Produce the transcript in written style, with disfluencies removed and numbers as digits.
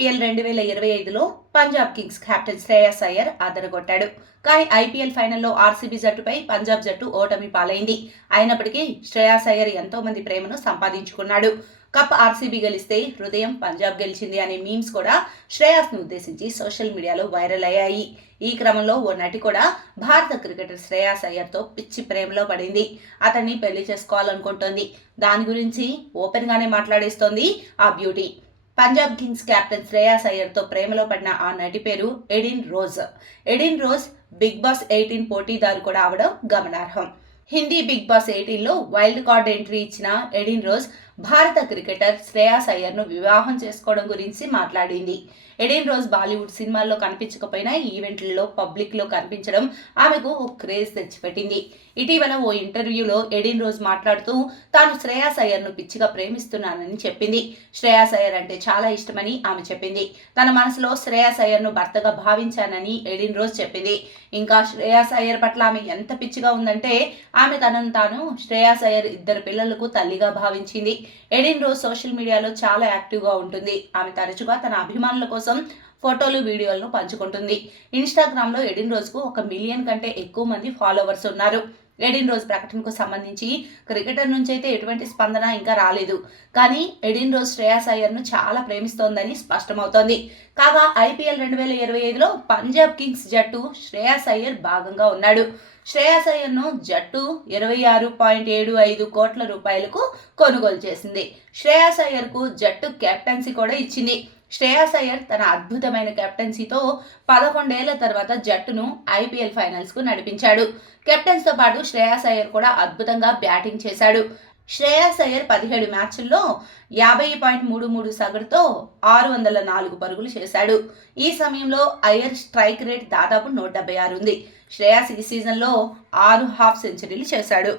IPL 2025లో Punjab Kings captain Shreyas Iyer అదరగొట్టాడు. కానీ ఐపీఎల్ ఫైనల్లో ఆర్సీబీ జట్టుపై పంజాబ్ జట్టు ఓటమి పాలైంది. అయినప్పటికీ శ్రేయస్ అయ్యర్ ఎంతో మంది ప్రేమను సంపాదించుకున్నాడు. కప్ ఆర్సీబీ గెలిస్తే హృదయం పంజాబ్ గెలిచింది అనే మీమ్స్ కూడా శ్రేయస్ను ఉద్దేశించి సోషల్ మీడియాలో వైరల్ అయ్యాయి. ఈ క్రమంలో ఓ నటి కూడా భారత క్రికెటర్ శ్రేయస్ అయ్యర్తో పిచ్చి ప్రేమలో పడింది. అతన్ని పెళ్లి చేసుకోవాలనుకుంటోంది. దాని గురించి ఓపెన్ గానే మాట్లాడేస్తోంది ఆ beauty. Punjab Kings captain Shreyas అయ్యర్తో ప్రేమలో పడిన ఆ నటి పేరు Edin Rose. Edin Rose Bigg Boss 18 పోటీదారు కూడా అవడం గమనార్హం. హిందీ బిగ్ బాస్ 18లో వైల్డ్ కార్డ్ ఎంట్రీ ఇచ్చిన ఎడిన్ రోజ్ భారత క్రికెటర్ శ్రేయస్ అయ్యర్ను వివాహం చేసుకోవడం గురించి మాట్లాడింది. ఎడిన్ రోజ్ బాలీవుడ్ సినిమాల్లో కనిపించకపోయినా ఈవెంట్లలో పబ్లిక్లో కనిపించడం ఆమెకు ఓ క్రేజ్ తెచ్చిపెట్టింది. ఇటీవల ఓ ఇంటర్వ్యూలో ఎడిన్ రోజ్ మాట్లాడుతూ తాను శ్రేయస్ అయ్యర్ను పిచ్చిగా ప్రేమిస్తున్నానని చెప్పింది. శ్రేయస్ అయ్యర్ అంటే చాలా ఇష్టమని ఆమె చెప్పింది. తన మనసులో శ్రేయస్ అయ్యర్ను భర్తగా భావించానని ఎడిన్ రోజ్ చెప్పింది. ఇంకా శ్రేయస్ అయ్యర్ పట్ల ఆమె ఎంత పిచ్చిగా ఉందంటే ఆమె తనను తాను శ్రేయస్ అయ్యర్ 2 పిల్లలకు తల్లిగా భావించింది. ఎడిన్ రోజ్ సోషల్ మీడియాలో చాలా యాక్టివ్గా ఉంటుంది. ఆమె తరచుగా తన అభిమానుల కోసం ఫోటోలు, వీడియోలను పంచుకుంటుంది. ఇన్స్టాగ్రామ్లో ఎడిన్ రోజ్కు 1 మిలియన్ కంటే ఎక్కువ మంది ఫాలోవర్స్ ఉన్నారు. ఎడిన్ రోజ్ ప్రకటనకు సంబంధించి క్రికెటర్ నుంచి అయితే ఎటువంటి స్పందన ఇంకా రాలేదు. కానీ ఎడిన్ రోజ్ శ్రేయస్ అయ్యర్ను చాలా ప్రేమిస్తోందని స్పష్టమవుతోంది. కాగా ఐపీఎల్ 2025లో పంజాబ్ కింగ్స్ జట్టు శ్రేయస్ అయ్యర్ భాగంగా ఉన్నాడు. శ్రేయస్ అయ్యర్ను జట్టు 26.75 కోట్ల రూపాయలకు కొనుగోలు చేసింది. శ్రేయస్ అయ్యర్కు జట్టు కెప్టెన్సీ కూడా ఇచ్చింది. శ్రేయస్ అయ్యర్ తన అద్భుతమైన కెప్టెన్సీతో 11 ఏళ్ల తర్వాత జట్టును ఐపీఎల్ ఫైనల్స్కు నడిపించాడు. కెప్టెన్స్తో పాటు శ్రేయస్ అయ్యర్ కూడా అద్భుతంగా బ్యాటింగ్ చేశాడు. శ్రేయస్ అయ్యర్ 17 మ్యాచ్ల్లో 50.33 సగటుతో 604 పరుగులు చేశాడు. ఈ సమయంలో అయ్యర్ స్ట్రైక్ రేట్ దాదాపు 176 ఉంది. శ్రేయస్ ఈ సీజన్లో 6 హాఫ్ సెంచరీలు చేశాడు.